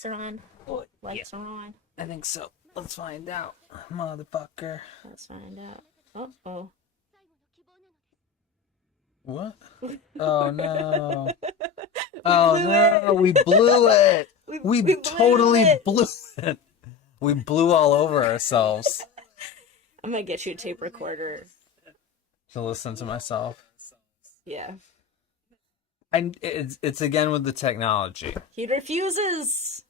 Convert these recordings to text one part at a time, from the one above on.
Mics are on. Oh, Lights are on. I think so. Let's find out, motherfucker. Let's find out. Uh-oh. What? Oh, no. Oh, no. We blew it. We totally blew it. We blew all over ourselves. I'm gonna get you a tape recorder. To listen to myself. Yeah. It's again with the technology. He refuses.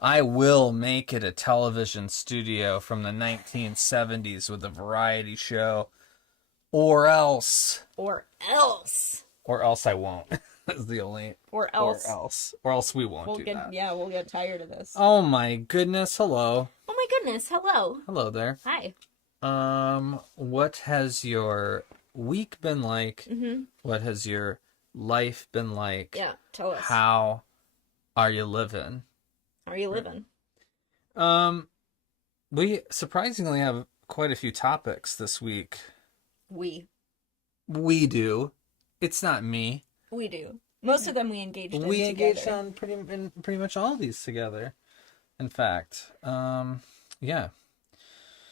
I will make it a television studio from the 1970s with a variety show. Or else. Or else. Or else I won't. That's the only. Or else. Or else. Or else we won't do that. Yeah, we'll get tired of this. Oh my goodness. Hello. Oh my goodness. Hello. Hello there. Hi. What has your week been like? Mm-hmm. What has your life been like? Yeah, tell us. How are you living? How are you living? We surprisingly have quite a few topics this week. We do. It's not me. We do. Most of them we engaged in We engaged together. on pretty much all of these together. In fact, yeah.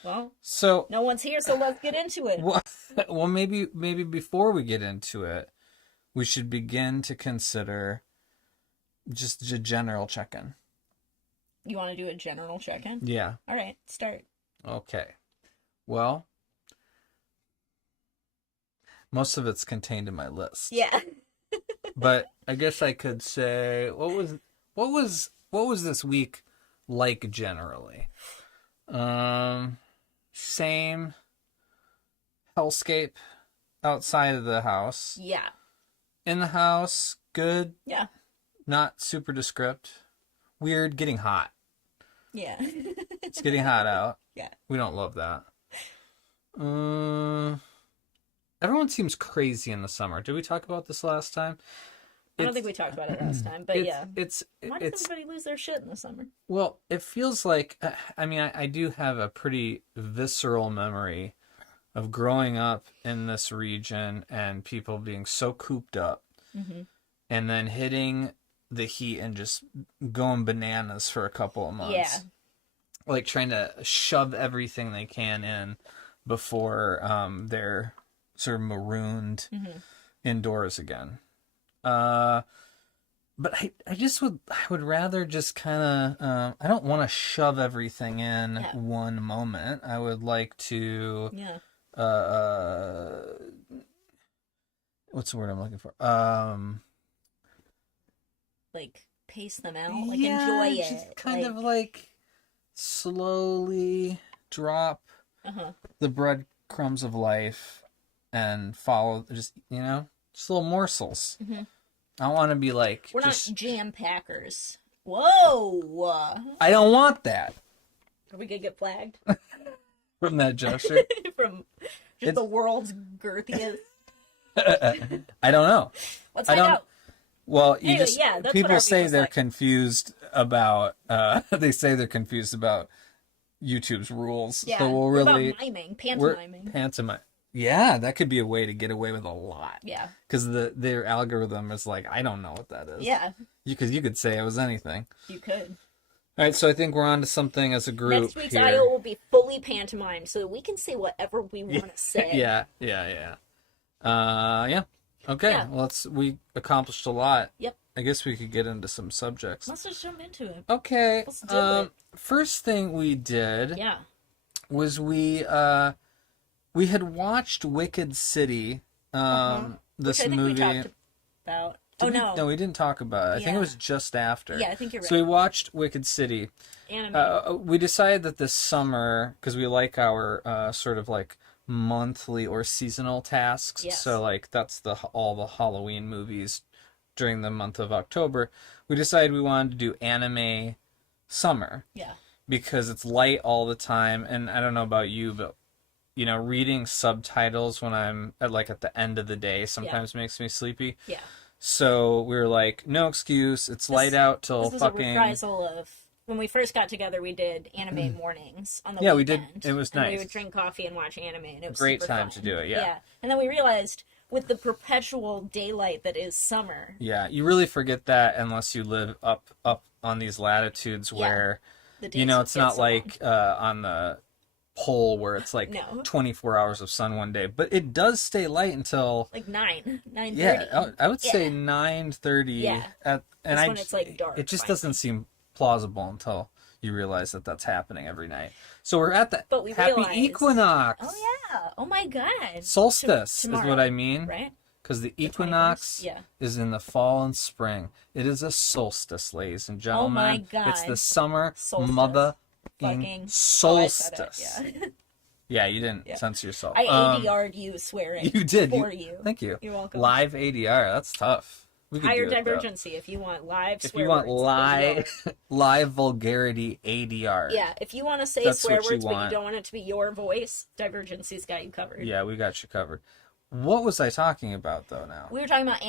Well, so no one's here, so let's get into it. Well, maybe before we get into it, we should begin to consider just a general check-in. You want to do a general check-in? Yeah. All right, start. Okay. Well, most of it's contained in my list. Yeah. But I guess I could say what was this week like generally? Same hellscape outside of the house. Yeah. In the house, good. Yeah. Not super descript. Weird, getting hot. Yeah. It's getting hot out. Yeah. We don't love that. Everyone seems crazy in the summer. Did we talk about this last time? I don't think we talked about it last time, but yeah. Why does everybody lose their shit in the summer? Well, it feels like, I do have a pretty visceral memory of growing up in this region and people being so cooped up and then hitting the heat and just going bananas for a couple of months. Yeah. Like trying to shove everything they can in before they're sort of marooned indoors again. But I would rather just kind of, I don't want to shove everything in one moment. I would like to, what's the word I'm looking for? Like pace them out, like enjoy it. Just kind of like slowly drop the breadcrumbs of life and follow just little morsels. I want to be like... We're not jam packers. Whoa! I don't want that. Are we gonna get flagged? From that gesture? From just the world's girthiest... I don't know. Let's find out. Well, people say they're like. confused about... they say they're confused about YouTube's rules. Yeah, so we'll really... about miming, pantomiming. Pantomime. Yeah, that could be a way to get away with a lot. Yeah. Because their algorithm is like, I don't know what that is. Yeah. Because you could say it was anything. You could. All right, so I think we're on to something as a group. Next week's audio will be fully pantomimed so that we can say whatever we want to say. Yeah. Okay, Yeah. well, we accomplished a lot. Yep. I guess we could get into some subjects. Let's just jump into it. Okay. Let's do it. First thing we did was we had watched Wicked City, this Which I think movie. we talked about. No, we didn't talk about it. I think it was just after. Yeah, I think you're right. So we watched Wicked City. Anime. We decided that this summer, because we like our sort of like monthly or seasonal tasks. Yes. So like that's all the Halloween movies during the month of October. We decided we wanted to do anime summer. Yeah. Because it's light all the time, and I don't know about you, but reading subtitles when I'm at the end of the day sometimes makes me sleepy. Yeah. So we were like, no excuse. It's light out till this fucking... This was a reprisal of... When we first got together, we did anime mornings on the weekend. Yeah, we did. It was and nice. We would drink coffee and watch anime, and it was great super time fun. to do it, yeah. And then we realized, with the perpetual daylight that is summer... Yeah, you really forget that unless you live up on these latitudes where, The you days know, get it's not so like on the pole where it's like No. 24 hours of sun one day, but it does stay light until like 9:30. yeah, I would say 9:30 Yeah. and That's when it's like dark. it just finally. doesn't seem plausible until you realize that that's happening every night. So we're at the But we happy realized- equinox. Oh yeah! Oh my god! Solstice Tomorrow, is what I mean. right? Because the 21st? equinox Yeah. is in the fall and spring. It is a solstice, ladies and gentlemen. Oh my god! It's the summer Solstice. mother Fucking solstice. Oh, I said it, Yeah, you didn't Yeah. censor yourself. I ADR'd you swearing. You did. For you. Thank you. You're welcome. Live ADR. That's tough. We could Higher do it, though. divergency if you want live If swear you want words, live vulgarity ADR. Yeah, if you want to say That's swear what you words but you want. don't want it to be your voice, Divergency's got you covered. Yeah, we got you covered. What was I talking about, though, now? We were talking about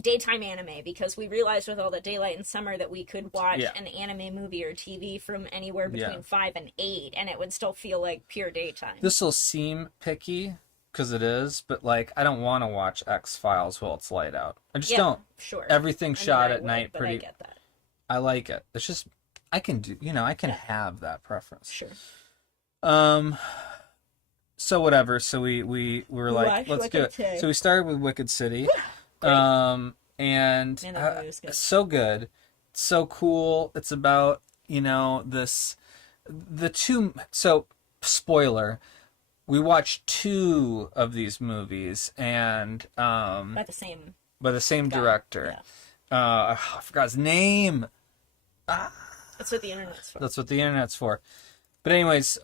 daytime anime, because we realized with all the daylight in summer that we could watch Yeah. an anime movie or TV from anywhere between Yeah. 5 and 8, and it would still feel like pure daytime. This will seem picky, because it is, but, like, I don't want to watch X-Files while it's light out. I just don't. Sure. Everything's I mean, shot I at would, night but pretty... I get that. I like it. It's just... I can do... You know, I can have that preference. Sure. So whatever. So we were like, Watch let's do Wicked it. City. So we started with Wicked City. Great. And Man, that movie was good. so good, so cool. It's about, you know, so spoiler, we watched 2 of these movies, and By the same guy. director. Yeah. I forgot his name. That's what the internet's for. That's what the internet's for. But anyways,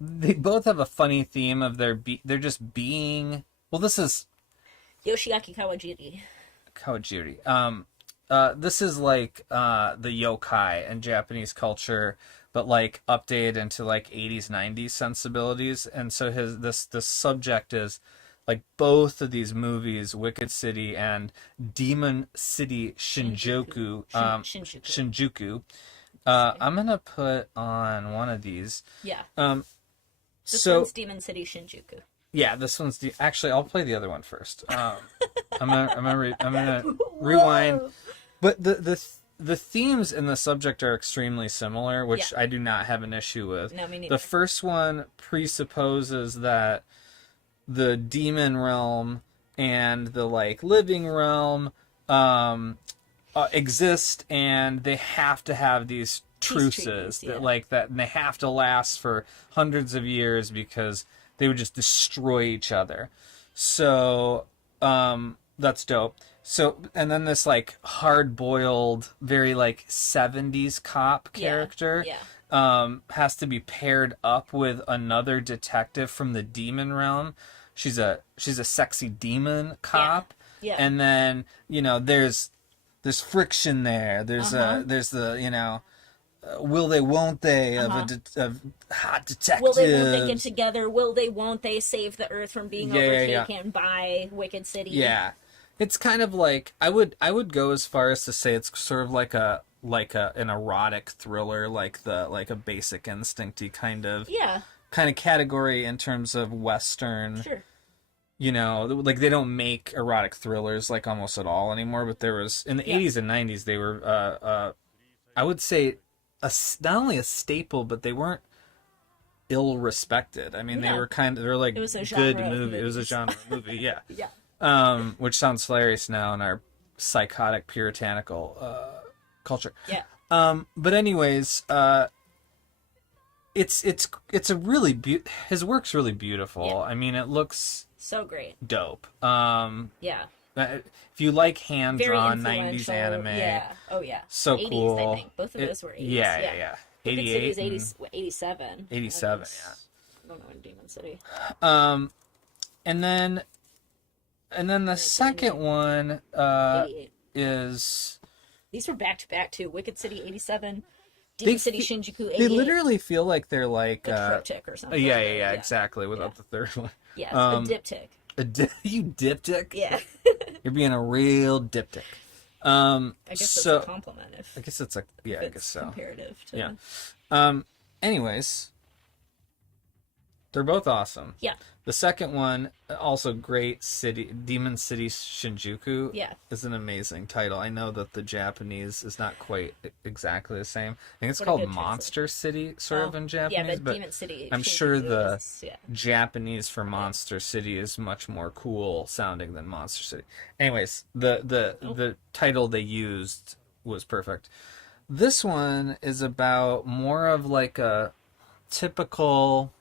they both have a funny theme of they're just being. Well, this is Yoshiaki Kawajiri. this is like the yokai in Japanese culture, but like updated into like 80s, 90s sensibilities. And so this subject is like both of these movies, Wicked City and Demon City Shinjuku. Shinjuku. I'm gonna put on one of these. Yeah. This So one's Demon City Shinjuku. yeah, this one's actually I'll play the other one first. I'm gonna rewind. But the themes and the subject are extremely similar, which I do not have an issue with. No, me neither. The first one presupposes that the demon realm and the like living realm exist, and they have to have these truces that and they have to last for hundreds of years because they would just destroy each other. So that's dope. So, and then this like hard-boiled, very like 70s cop character has to be paired up with another detective from the demon realm. She's a sexy demon cop. Yeah. And then, you know, there's friction there. There's the, you know, will they, won't they of hot detectives. Will they, won't they get together? Will they, won't they save the Earth from being overtaken by Wicked City? Yeah. It's kind of like I would go as far as to say it's sort of like an erotic thriller, like a Basic Instinct-y kind of category in terms of Western. Sure. You know, like they don't make erotic thrillers like almost at all anymore, but there was in the 80s and 90s they were I would say not only a staple, but they weren't ill respected. I mean, they were like it was a good genre movie. It was a genre movie, yeah. Yeah. Which sounds hilarious now in our psychotic puritanical culture. Yeah. But anyways, it's a really his work's really beautiful. Yeah. I mean, it looks so great. Dope. Yeah. If you like hand drawn Very 90s anime, yeah. Oh yeah. So 80s, cool. I think both of those were 80s. Yeah. 88 City was 87. 87, I don't know when Demon City. And then the second one 88. is These were back to back too. Wicked City 87, Demon City Shinjuku 88. They literally feel like they're like a triptych or something. Yeah, exactly. Without the third one. Yeah, a diptych. You diptych? Yeah. You're being a real diptych. I guess that's a compliment. I guess it's I guess so. Comparative to. Anyways, they're both awesome. Yeah. The second one, also great, Demon City Shinjuku, Yeah. is an amazing title. I know that the Japanese is not quite exactly the same. I think it's What a called good Monster City, sort of in Japanese. Yeah, but Demon City I'm Shinjuku sure the is, yeah. Japanese for Monster City is much more cool sounding than Monster City. Anyways, the title they used was perfect. This one is about more of like a typical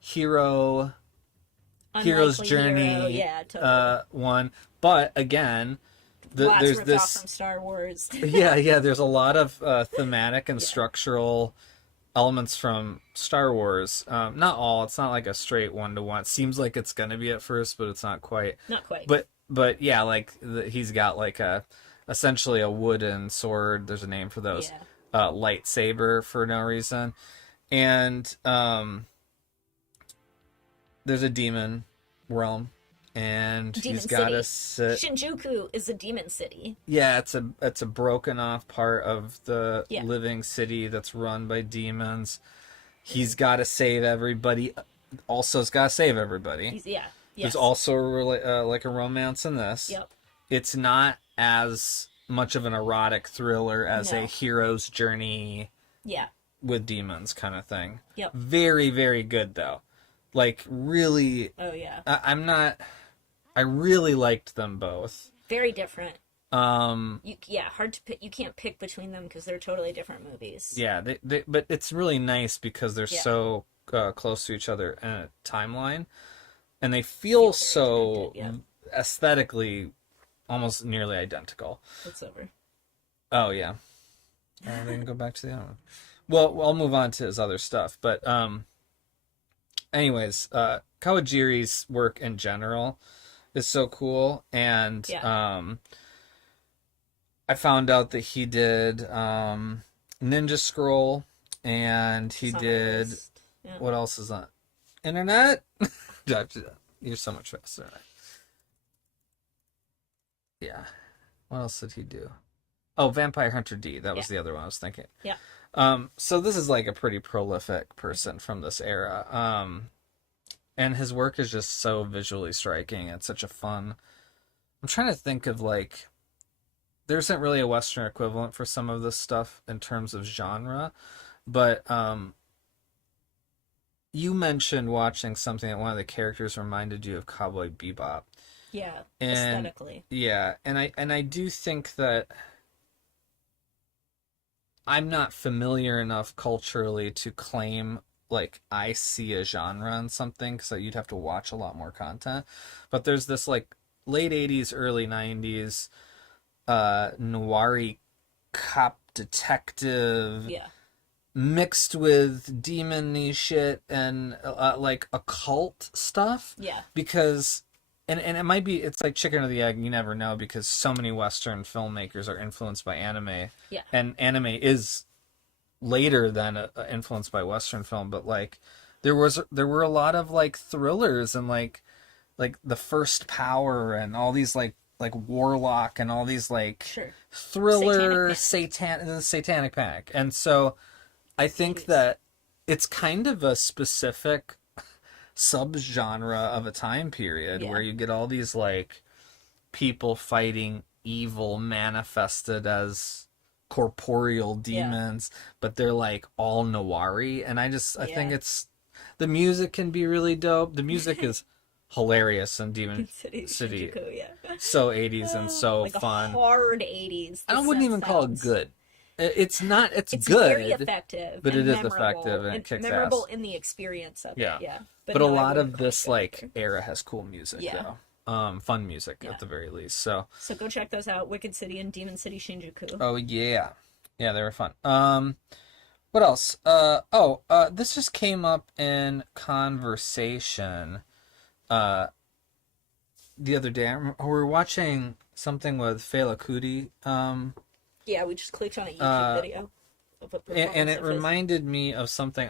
hero's Unlikely journey, hero. Yeah, totally. one, but again, Lots there's ripped this off from Star Wars. yeah, there's a lot of thematic and structural elements from Star Wars. Not all. It's not like a straight one-to-one. It seems like it's gonna be at first, but it's not quite. Not quite. But yeah, like he's got like essentially a wooden sword. There's a name for those. Yeah. Lightsaber for no reason, and there's a demon realm, and Demon he's got to City. sit. Shinjuku is a demon city. Yeah, it's a broken off part of the Yeah. living city that's run by demons. He's got to save everybody. Also, has got to save everybody. Yeah. There's Yes. also like a romance in this. Yep. It's not as much of an erotic thriller as a No. hero's journey Yeah. with demons kind of thing. Yep. Very, very good though. Like really, Oh yeah. I really liked them both. Very different. Um, Hard to pick. You can't pick between them because they're totally different movies. yeah, but it's really nice because they're Yeah. so close to each other in a timeline, and they feel so connected, aesthetically almost nearly identical. It's over. Oh yeah, we can go back to the other one. Well, I'll move on to his other stuff, but anyways, Kawajiri's work in general is so cool, and I found out that he did Ninja Scroll, and he did what else is on internet? You're so much faster than I. Yeah, what else did he do? Oh, Vampire Hunter D. That was the other one I was thinking. Yeah. So this is like a pretty prolific person from this era. And his work is just so visually striking. It's such a fun. I'm trying to think of like. There isn't really a Western equivalent for some of this stuff in terms of genre, but you mentioned watching something that one of the characters reminded you of Cowboy Bebop. Yeah, and, aesthetically. Yeah, and I do think that I'm not familiar enough culturally to claim like I see a genre in something, because you'd have to watch a lot more content. But there's this like late 80s, early 90s noir-y cop detective mixed with demon-y shit and like occult stuff. Yeah. Because and it might be, it's like chicken or the egg, you never know, because so many Western filmmakers are influenced by anime. Yeah. And anime is later than influenced by Western film, but like there were a lot of like thrillers and like The First Power and all these like Warlock and all these like thriller satanic panic. And so I think that it's kind of a specific subgenre of a time period where you get all these like people fighting evil manifested as corporeal demons, but they're like all noir-y. And I think it's, the music can be really dope. The music is hilarious in Demon City. Shinjuku, so 80s and so like fun. A hard 80s. I wouldn't even call it good. It's not. It's good. Very effective, but it is effective and it kicks memorable ass. In the experience of it. Yeah. But a lot of this like era has cool music though. Fun music at the very least. So go check those out. Wicked City and Demon City Shinjuku. Oh yeah, they were fun. What else? This just came up in conversation the other day. We were watching something with Fela Kuti. Yeah, we just clicked on a YouTube video of a performance and it reminded me of something.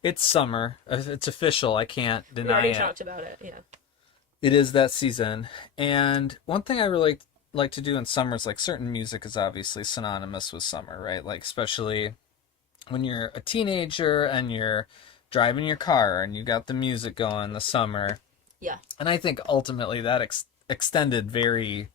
It's summer. It's official. I can't deny it. We already talked about it. Yeah. It is that season, and one thing I really like to do in summer is like certain music is obviously synonymous with summer, right? Like especially when you're a teenager and you're driving your car and you got the music going in the summer. Yeah. And I think ultimately that extended very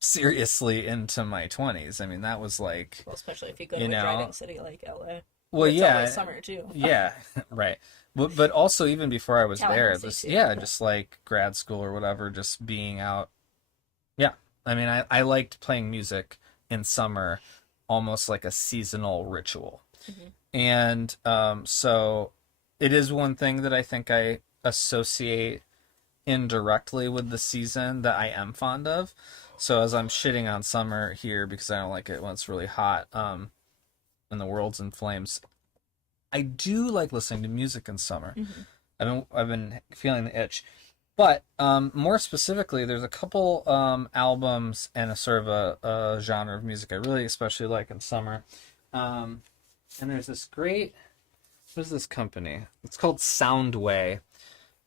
seriously into my 20s. I mean, that was like, well, especially if you go to a driving city like LA. Well, it's yeah, always summer too. Yeah, right. But also even before I was there, Tallahassee this too, yeah, but- just like grad school or whatever, just being out. Yeah, I mean, I liked playing music in summer, almost like a seasonal ritual. And so it is one thing that I think I associate indirectly with the season that I am fond of. So as I'm shitting on summer here because I don't like it when it's really hot, and the world's in flames, I do like listening to music in summer. I've been feeling the itch. But more specifically, there's a couple albums and a sort of a genre of music I really especially like in summer. And there's this great, what is this company? It's called Soundway.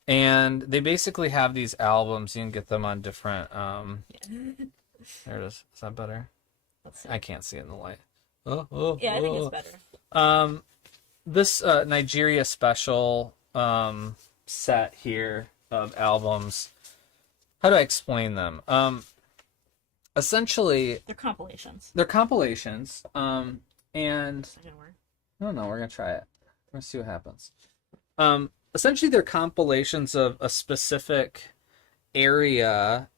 And they basically have these albums. You can get them on different... There it is. Is that better? I can't see it in the light. Yeah, I think it's better. This Nigeria special set here of albums. How do I explain them? Essentially, they're compilations. And I don't know. We're gonna try it. We're gonna see what happens. Essentially, they're compilations of a specific area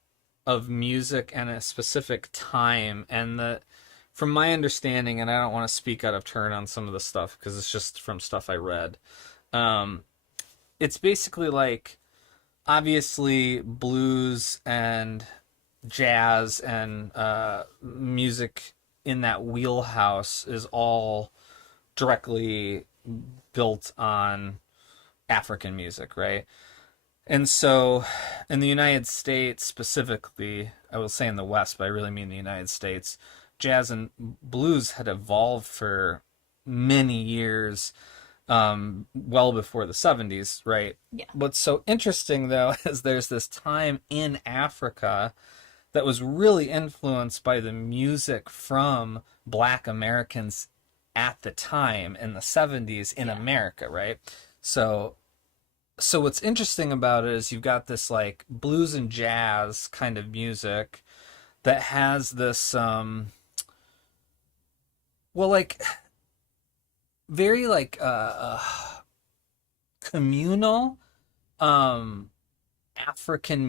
of music and a specific time, and from my understanding, and I don't want to speak out of turn on some of the stuff because it's just from stuff I read. It's basically like, obviously, blues and jazz and music in that wheelhouse is all directly built on African music, right? And so in the United States specifically, I will say in the West, but I really mean the United States, jazz and blues had evolved for many years, well before the 70s, right? Yeah. What's so interesting, though, is there's this time in Africa that was really influenced by the music from Black Americans at the time in the 70s in America, right? So what's interesting about it is you've got this like blues and jazz kind of music that has this very like communal African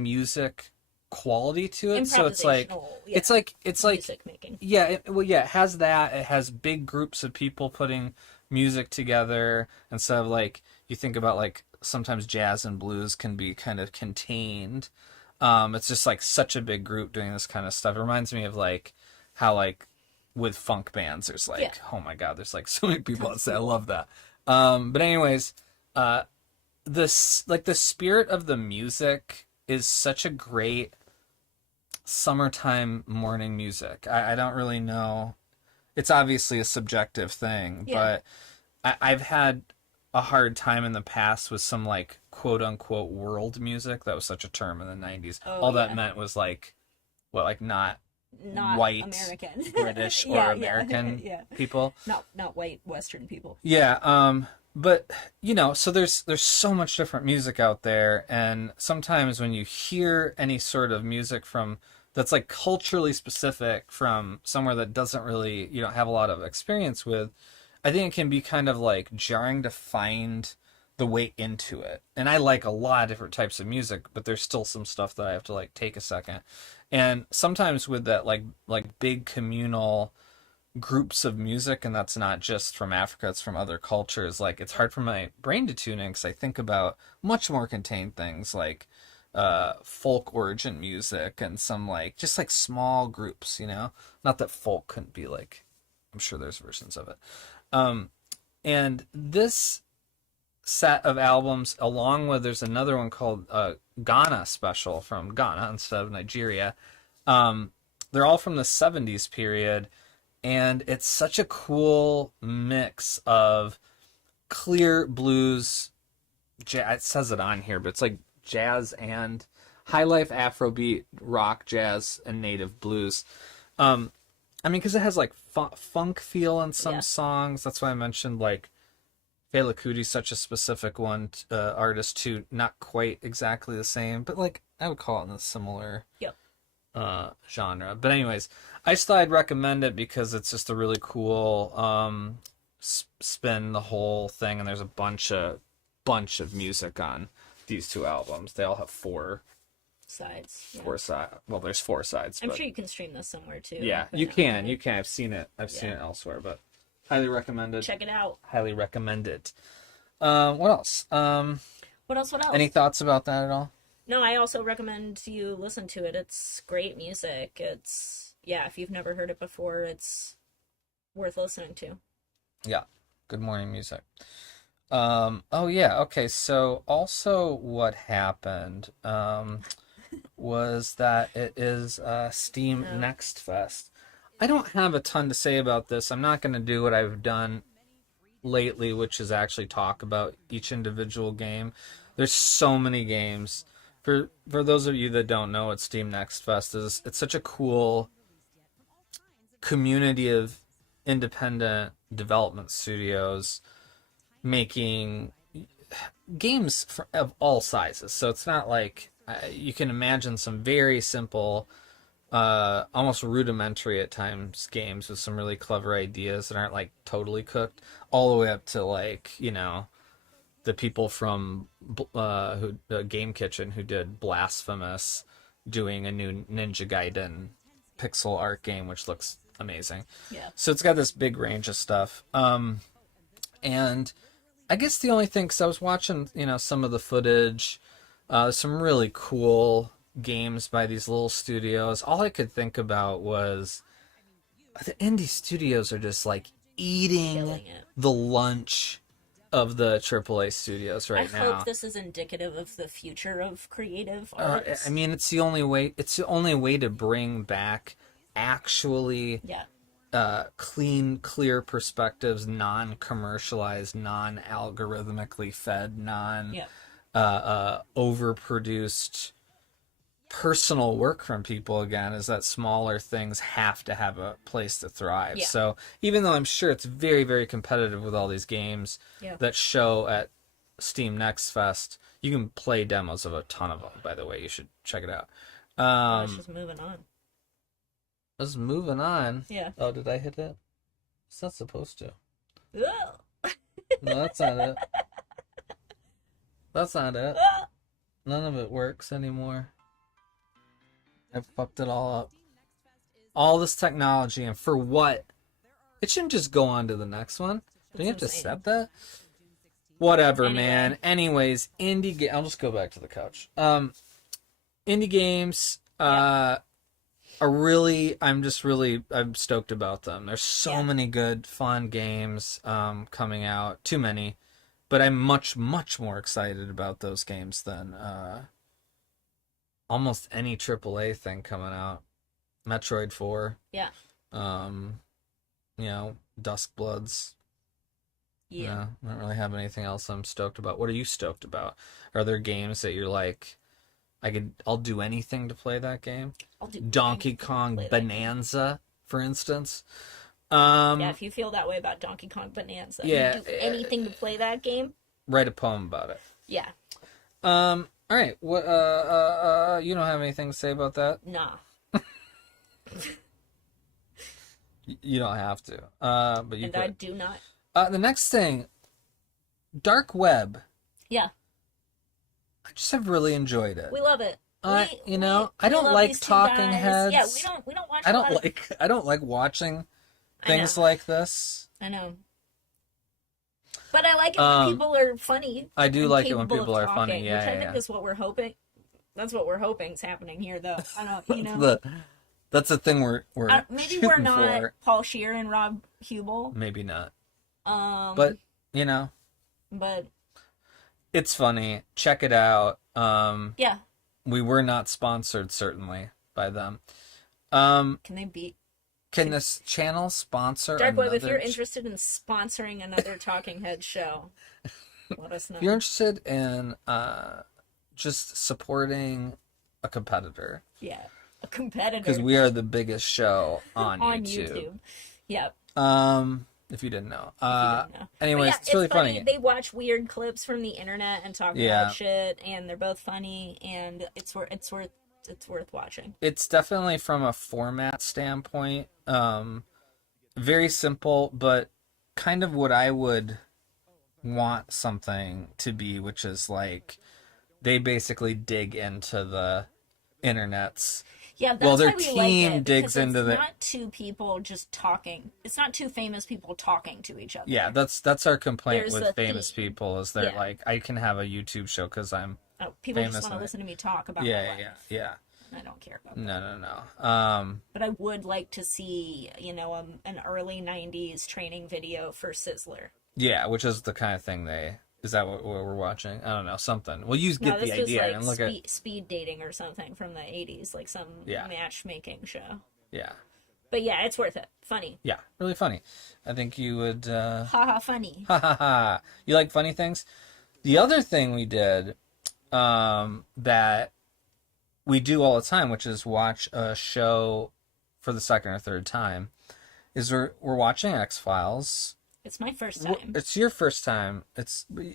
music quality to it. So it's like it's like music making. It has that. It has big groups of people putting music together instead of like, you think about like sometimes jazz and blues can be kind of contained. It's just like such a big group doing this kind of stuff. It reminds me of like how like with funk bands there's like oh my god, there's like so many people that say I love that. But anyways, this like the spirit of the music is such a great summertime morning music. I don't really know. It's obviously a subjective thing, but I've had a hard time in the past with some like quote unquote world music. That was such a term in the 90s. All that meant was like, what, like not white American, British or American people. Not white Western people. But you know, so there's so much different music out there, and sometimes when you hear any sort of music from that's like culturally specific from somewhere that doesn't really, you don't have a lot of experience with, I think it can be kind of like jarring to find the way into it. And I like a lot of different types of music, but there's still some stuff that I have to like take a second. And sometimes with that like big communal groups of music, and that's not just from Africa, it's from other cultures, like it's hard for my brain to tune in because I think about much more contained things like folk origin music and some like just like small groups, you know, not that folk couldn't be like, I'm sure there's versions of it. And this set of albums, along with there's another one called Ghana Special from Ghana instead of Nigeria. They're all from the 70s period, and it's such a cool mix of clear blues, jazz, it says it on here, but it's like jazz and high life, Afrobeat, rock, jazz, and native blues. I mean, because it has like funk feel in some songs. That's why I mentioned like Fela Kuti's such a specific one, artist too, not quite exactly the same, but like I would call it in a similar Yep. genre. But anyways, I just thought I'd recommend it because it's just a really cool spin the whole thing, and there's a bunch of music on these two albums. They all have four sides. Yeah. Well, there's four sides. I'm sure you can stream this somewhere too. Yeah, you can. You can. I've seen it. I've seen it elsewhere, but highly recommended. Check it out. Highly recommended. What else? What else? Any thoughts about that at all? No, I also recommend you listen to it. It's great music. It's, if you've never heard it before, it's worth listening to. Yeah. Good morning music. Oh yeah, okay, so also what happened was that it is Steam Next Fest. I don't have a ton to say about this. I'm not going to do what I've done lately, which is actually talk about each individual game. There's so many games. For those of you that don't know what Steam Next Fest is, it's such a cool community of independent development studios making games of all sizes. So it's not like you can imagine some very simple, almost rudimentary at times games with some really clever ideas that aren't like totally cooked, all the way up to like, you know, the people from Game Kitchen who did Blasphemous doing a new Ninja Gaiden pixel art game, which looks amazing. Yeah. So it's got this big range of stuff. And I guess the only thing, because I was watching, you know, some of the footage, some really cool games by these little studios. All I could think about was the indie studios are just like eating the lunch of the AAA studios right now. I hope this is indicative of the future of creative arts. I mean, it's the only way. It's the only way to bring back actually clean, clear perspectives, non-commercialized, non-algorithmically fed, overproduced personal work from people again, is that smaller things have to have a place to thrive. Yeah. So even though I'm sure it's very, very competitive with all these games that show at Steam Next Fest, you can play demos of a ton of them, by the way. You should check it out. Let's just moving on. Let's moving on. Yeah. Oh, did I hit it? It's not supposed to. Ugh. No, that's not it. That's not it. None of it works anymore. I fucked it all up. All this technology, and for what? It shouldn't just go on to the next one. Don't you have to set that? Whatever, man. Anyways, indie game. I'll just go back to the couch. Indie games are really. I'm stoked about them. There's so many good, fun games coming out. Too many, but I'm much, much more excited about those games than almost any AAA thing coming out. Metroid 4. Yeah. You know, Duskbloods. Yeah. No, I don't really have anything else I'm stoked about. What are you stoked about? Are there games that you're like, I'll do anything to play that game? I'll do Donkey Kong Bonanza, for instance. If you feel that way about Donkey Kong Bonanza, you do anything to play that game? Write a poem about it. Yeah. All right. What? You don't have anything to say about that? Nah. You don't have to. But you. And could. I do not. The next thing, Dark Web. Yeah. I just have really enjoyed it. We love it. I don't like talking heads. Yeah, we don't watch. I don't like watching things like this. I know. But I like it when people are funny. I do like it when people are funny. Yeah, which I think is what we're hoping. That's what we're hoping is happening here, though. I don't, you know. That's the thing we're maybe we're not Paul Scheer and Rob Hubel. Maybe not. But you know. But it's funny. Check it out. Yeah. We were not sponsored, certainly, by them. Can they be? Can this channel sponsor Dark Web, if you're interested in sponsoring another Talking Head show, let us know. If you're interested in just supporting a competitor. Yeah, a competitor. Because we are the biggest show on YouTube. Yep. if you didn't know. If you didn't know. But Anyways, yeah, it's really funny. They watch weird clips from the internet and talk Yeah. about shit, and they're both funny, and it's worth watching. It's definitely from a format standpoint, very simple, but kind of what I would want something to be, which is like they basically dig into the internet's. Yeah, that's Well, their why we team like it, digs because into it's the. not two people just talking. It's not two famous people talking to each other. Yeah, that's our complaint There's with a famous theme. people is they're Yeah. like, I can have a YouTube show because I'm Oh, people famous just want on to it. listen to me talk about my yeah, life. yeah. I don't care about that. No. But I would like to see, an early 90s training video for Sizzler. Yeah, which is the kind of thing is that what we're watching? I don't know, something. Well, you No, get this the idea was and like look speed dating or something from the 80s, like some matchmaking show. Yeah. But yeah, it's worth it. Funny. Yeah, really funny. I think you would Haha, funny. ha ha ha. You like funny things? The other thing we did that we do all the time, which is watch a show for the second or third time, is we're watching X-Files. It's my first time. It's your first time.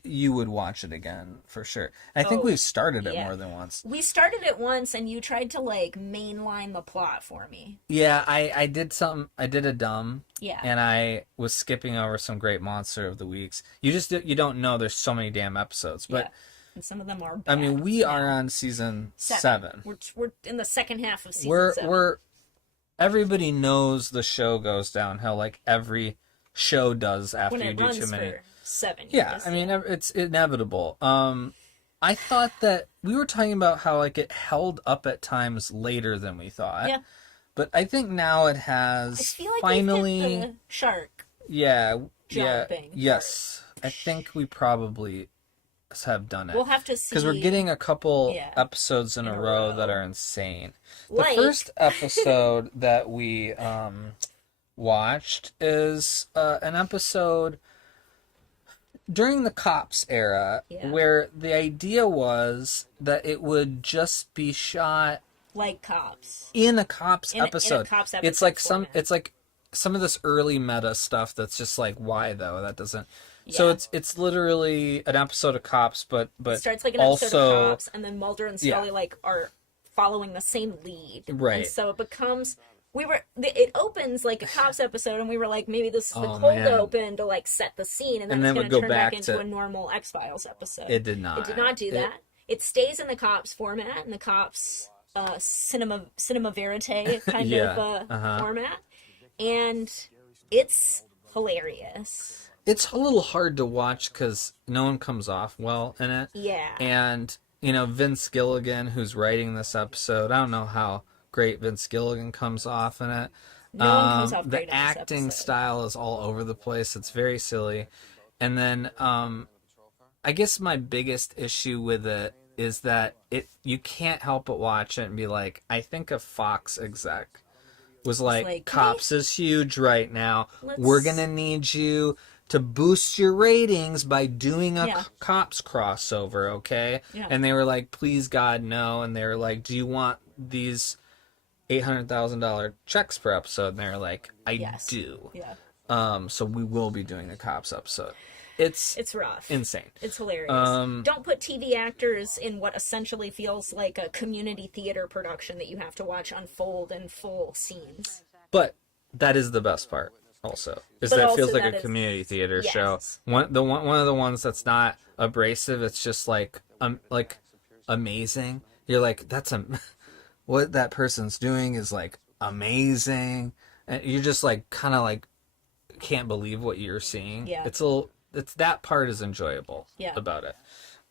You would watch it again for sure. I think we've started it more than once. We started it once, and you tried to like mainline the plot for me. Yeah, I did something. I did a dumb. Yeah. And I was skipping over some great monster of the weeks. You don't know there's so many damn episodes, but and some of them are bad. I mean, we are on season 7. We're in the second half of season 7. Everybody knows the show goes downhill like every show does after when you it do runs too many. for 7 years. Yeah, I mean it's inevitable. I thought that we were talking about how like it held up at times later than we thought. Yeah. But I think now it has I feel like finally we've hit the shark. Jumping. Yes. I think we probably have done it. We'll have to see. Because we're getting a couple episodes in a row that are insane. The first episode that we watched is an episode during the Cops era where the idea was that it would just be shot like Cops in a Cops episode. In a Cops episode it's like format. it's like some of this early meta stuff that's just like, why though? That doesn't. So it's literally an episode of Cops, but it starts like an also, episode of Cops, and then Mulder and Scully like are following the same lead, right? And so it becomes it opens like a Cops episode, and we were like, maybe this is the cold open to like set the scene, and then it's going to turn back into a normal X-Files episode. It did not. It did not do that. It stays in the Cops format, and the Cops cinema verite kind of format, and it's hilarious. It's a little hard to watch because no one comes off well in it. Yeah. And, Vince Gilligan, who's writing this episode, I don't know how great Vince Gilligan comes off in it. No one comes off great the in this acting episode. style is all over the place. It's very silly. And then I guess my biggest issue with it is that you can't help but watch it and be like, I think a Fox exec was like Cops is huge right now. We're going to need you to boost your ratings by doing a Cops crossover, okay? Yeah. And they were like, please God, no. And they were like, do you want these $800,000 checks per episode? And they were like, I do. Yeah. So we will be doing a Cops episode. It's rough. Insane. It's hilarious. Don't put TV actors in what essentially feels like a community theater production that you have to watch unfold in full scenes. But that is the best part. Also, is But that also feels like that a is- community theater yes. show. One of the ones that's not abrasive. It's just like amazing. You're like, that's what that person's doing is like amazing, and you're just like kind of like can't believe what you're seeing. Yeah. It's that part is enjoyable about it.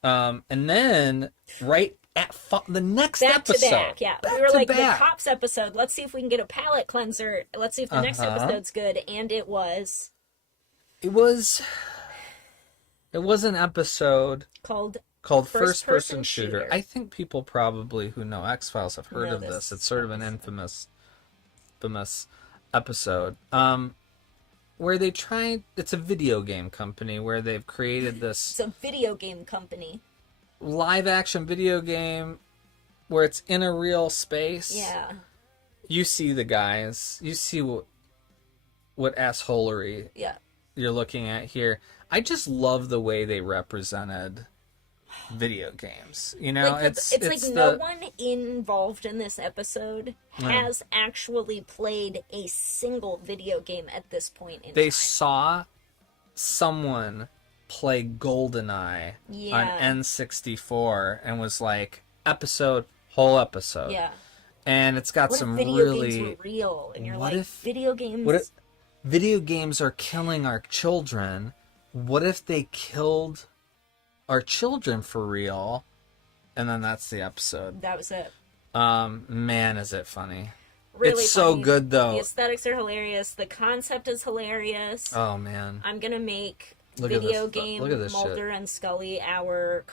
And then right at the next Back episode, to back, yeah. back We were to like, back. the Cops episode, let's see if we can get a palate cleanser. Let's see if the next episode's good. And it was It was an episode called First Person Shooter. I think people probably who know X-Files have heard of this. It's sort of an infamous episode. Where they it's a video game company where they've created this It's a video game company. live action video game where it's in a real space. Yeah. You see the guys. You see what assholery Yeah. you're looking at here, I just love the way they represented video games. You know, like it's like no one involved in this episode has actually played a single video game at this point in they time. saw someone play GoldenEye on N64 and was like, whole episode. Yeah. And it's got what some if video really games were real, and you're what like, if video games. What if video games are killing our children? What if they killed our children for real? And then that's the episode. That was it. Man, is it funny. Really it's funny. so good, though. The aesthetics are hilarious. The concept is hilarious. Oh, man. I'm gonna make Look video at this. game Look at this Mulder and Scully our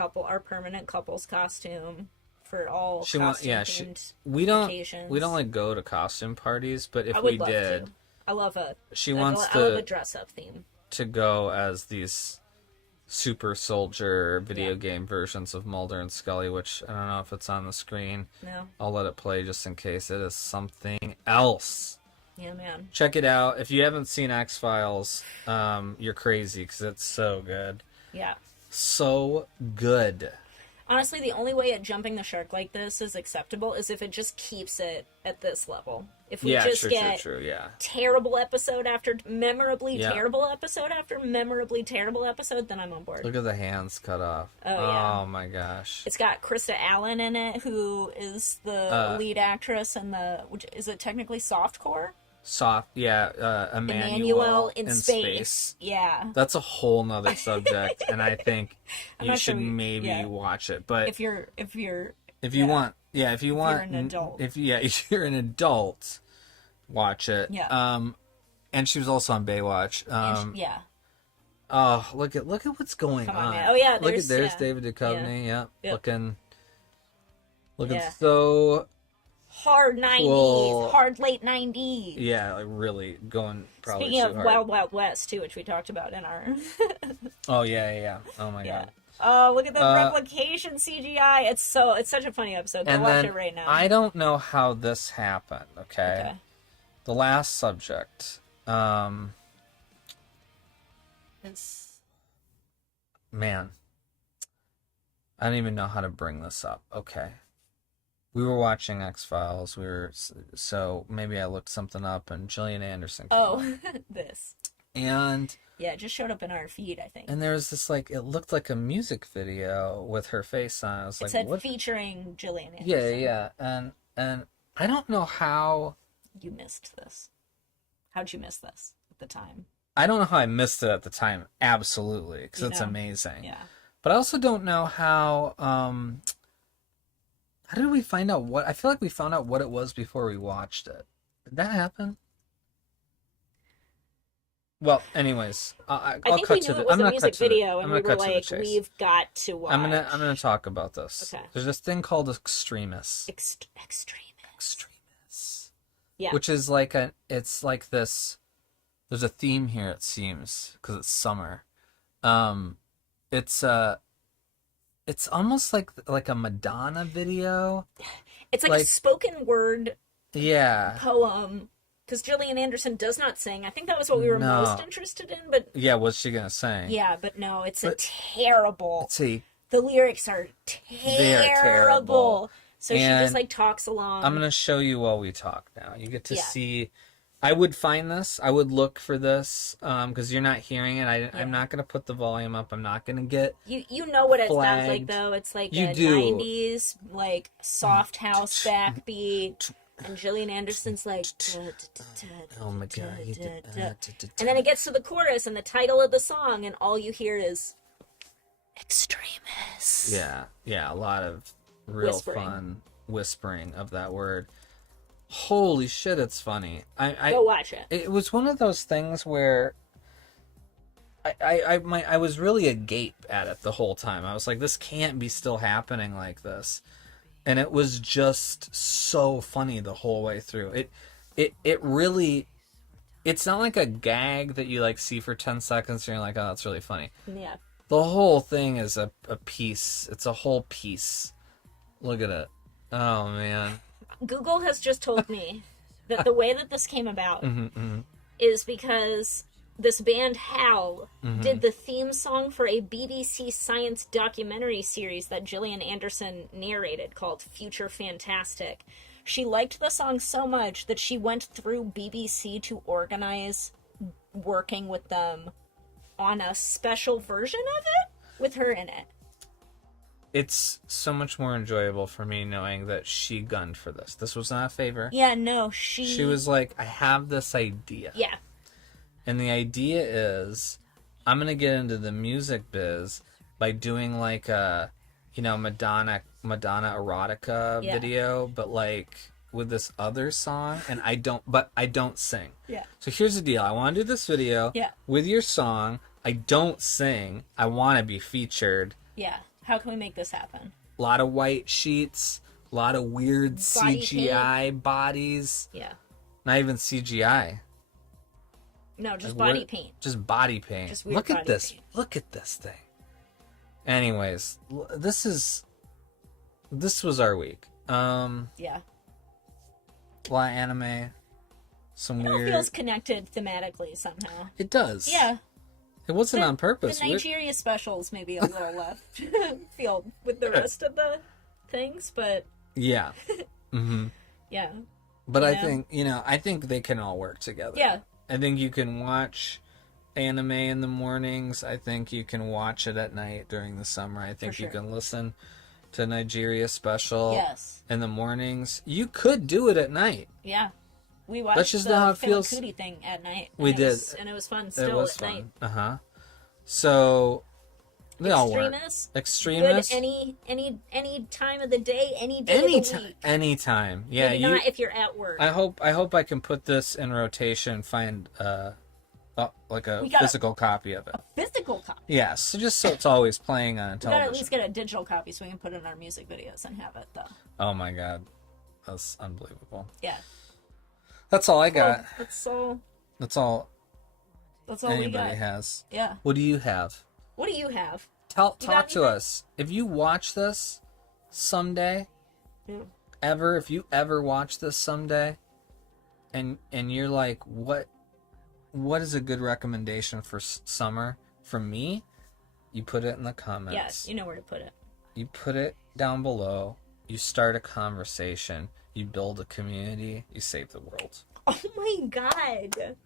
permanent couples costume for all costume-themed we don't occasions. We don't like go to costume parties, but if I would we love did, to. I love a. She I wants love a dress-up theme. to go as these super soldier video game versions of Mulder and Scully, which I don't know if it's on the screen. No. I'll let it play just in case it is something else. Yeah, man. Check it out. If you haven't seen X-Files, you're crazy because it's so good. Yeah. So good. Honestly, the only way at jumping the shark like this is acceptable is if it just keeps it at this level. If we just get terrible episode after memorably terrible episode after memorably terrible episode, then I'm on board. Look at the hands cut off. Oh my gosh. It's got Krista Allen in it, who is the lead actress in is it technically softcore? Emmanuel in space. Yeah. That's a whole nother subject, and I think you should maybe watch it. But if you want an adult. if you're an adult, watch it. Yeah. And she was also on Baywatch. Oh, look at what's going on. Man. Oh yeah, there's David Duchovny. Yeah. Yep. Looking so hard 90s, cool. hard late 90s. Yeah, like really going probably Speaking of hard. Wild Wild West too, which we talked about in our Oh yeah. Oh my god. Oh, look at the replication CGI. It's such a funny episode. Go watch it right now. I don't know how this happened, okay? The last subject. Man. I don't even know how to bring this up. Okay. We were watching X-Files. So maybe I looked something up and Gillian Anderson came up. This. And yeah, it just showed up in our feed, I think. And there was this it looked like a music video with her face on it. It said what? Featuring Gillian Anderson. Yeah. And I don't know how you missed this. How'd you miss this at the time? I don't know how I missed it at the time. Absolutely, because it's amazing. Yeah. But I also don't know how did we find out what... I feel like we found out what it was before we watched it. Did that happen? Well, anyways, I'll think cut we to knew the... it was I'm a gonna music cut to video, the, and we were like, we've got to watch. I'm gonna talk about this. Okay. There's this thing called Extremis. Extremis. Yeah. Which is it's like this... There's a theme here, it seems, because it's summer. It's almost like a Madonna video. It's like a spoken word poem. Because Gillian Anderson does not sing. I think that was what we were most interested in. But yeah, what's she gonna sing? Yeah, but no, it's a terrible. The lyrics are terrible. They're terrible. So and she just talks along. I'm gonna show you while we talk now. You get to see. I would find this. I would look for this because you're not hearing it. I'm not gonna put the volume up. I'm not gonna get. You know what it flagged. sounds like though. It's like you a do. 90s soft house backbeat, and Gillian Anderson's like. Oh my god! And then it gets to the chorus and the title of the song, and all you hear is Extremis. Yeah, a lot of real fun whispering of that word. Holy shit, it's funny. Go watch it. It was one of those things where I was really agape at it the whole time. I was like, this can't be still happening like this. And it was just so funny the whole way through. It really... It's not like a gag that you see for 10 seconds and you're like, oh, that's really funny. Yeah. The whole thing is a piece. It's a whole piece. Look at it. Oh, man. Google has just told me that the way that this came about is because this band Hal did the theme song for a BBC science documentary series that Gillian Anderson narrated called Future Fantastic. She liked the song so much that she went through BBC to organize working with them on a special version of it with her in it. It's so much more enjoyable for me knowing that she gunned for this. This was not a favor. Yeah, no, she was like, I have this idea. Yeah. And the idea is, I'm going to get into the music biz by doing like a, Madonna erotica video, but like with this other song, and I don't sing. Yeah. So here's the deal. I want to do this video with your song. I don't sing. I want to be featured. Yeah. How can we make this happen? A lot of white sheets, a lot of weird CGI bodies. Yeah. Not even CGI. No, just body paint. Just body paint. Just weird Look at body this. paint. Look at this thing. Anyways, this was our week. Yeah. A lot of anime. Some It all weird. feels connected thematically somehow. It does. Yeah. It wasn't on purpose. The Nigeria specials maybe a little left field with the rest of the things, but Yeah. Mm-hmm. yeah. But I think they can all work together. Yeah. I think you can watch anime in the mornings. I think you can watch it at night during the summer. I think you can listen to Nigeria special in the mornings. You could do it at night. Yeah. We watched That's just the how it Phil feels. Cootie thing at night. We did. And it was fun still it was at fun. night. Uh-huh. So they all work. Extremists. Good any time of the day, any day of the week. Anytime. Yeah. Maybe not if you're at work. I hope I can put this in rotation. Find like a physical copy of it. A physical copy. Yeah. So it's always playing on television. We gotta at least get a digital copy so we can put it in our music videos and have it though. Oh my god, that's unbelievable. Yeah. That's all I got. That's all Anybody we got. has. Yeah. What do you have? What do you have? Talk to us. If you watch this someday, if you ever watch this someday, and you're like, what is a good recommendation for summer from me? You put it in the comments. Yes, you know where to put it. You put it down below. You start a conversation. You build a community. You save the world. Oh my god.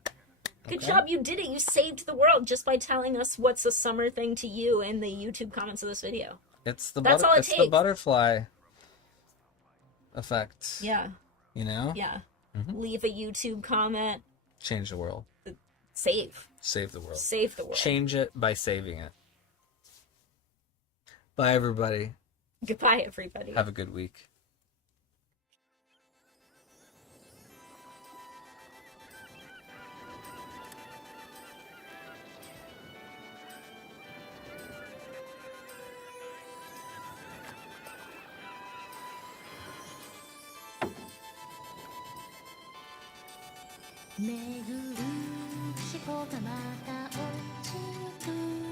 Good job, you did it. You saved the world just by telling us what's a summer thing to you in the YouTube comments of this video. It's the takes. the butterfly effect. Yeah. You know? Yeah. Mm-hmm. Leave a YouTube comment. Change the world. Save the world. Save the world. Change it by saving it. Bye, everybody. Goodbye, everybody. Have a good week.巡る思考がまた落ちゆく